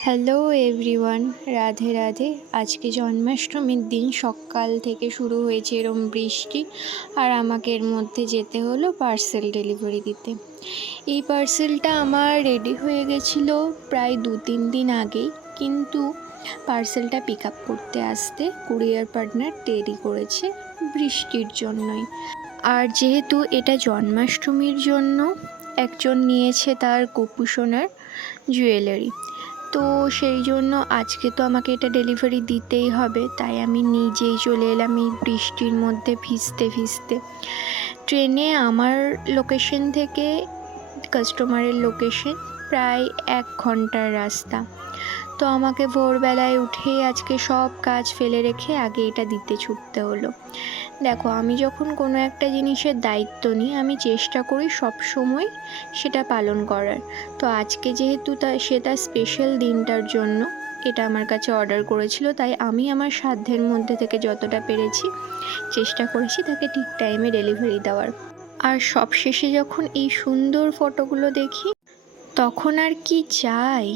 Hello everyone, Radhe Radhe. আজকে জন্মাষ্টমীর দিন সকাল থেকে শুরু হয়েছে এরম বৃষ্টি, আর আমাকে এর মধ্যে যেতে হলো পার্সেল ডেলিভারি দিতে। এই পার্সেলটা আমার রেডি হয়ে গেছিলো প্রায় 2-3 দিন আগেই, কিন্তু পার্সেলটা পিক আপ করতে আসতে কুরিয়ার পার্টনার দেরি করেছে বৃষ্টির জন্যই। আর যেহেতু এটা জন্মাষ্টমীর জন্য একজন নিয়েছে তার গোপু সোনার জুয়েলারি, তো সেই জন্য আজকে তো আমাকে এটা ডেলিভারি দিতেই হবে। তাই আমি নিজেই চলে এলাম এই বৃষ্টির মধ্যে ভিজতে ভিজতে। ট্রেনে আমার লোকেশন থেকে কাস্টমারের লোকেশন প্রায় 1 ঘন্টার রাস্তা। তো আমাকে ভোরবেলায় উঠেই আজকে সব কাজ ফেলে রেখে আগে এটা দিতে ছুটতে হলো। দেখো, আমি যখন কোনো একটা জিনিসের দায়িত্ব নিই আমি চেষ্টা করি সব সময় সেটা পালন করার। তো আজকে যেহেতু সে তার স্পেশাল দিনটার জন্য এটা আমার কাছে অর্ডার করেছিল, তাই আমি আমার সাধ্যের মধ্যে থেকে যতটা পেরেছি চেষ্টা করেছি তাকে ঠিক টাইমে ডেলিভারি দেওয়ার। আর সবশেষে যখন এই সুন্দর ফটোগুলো দেখি তখন আর কি চাই।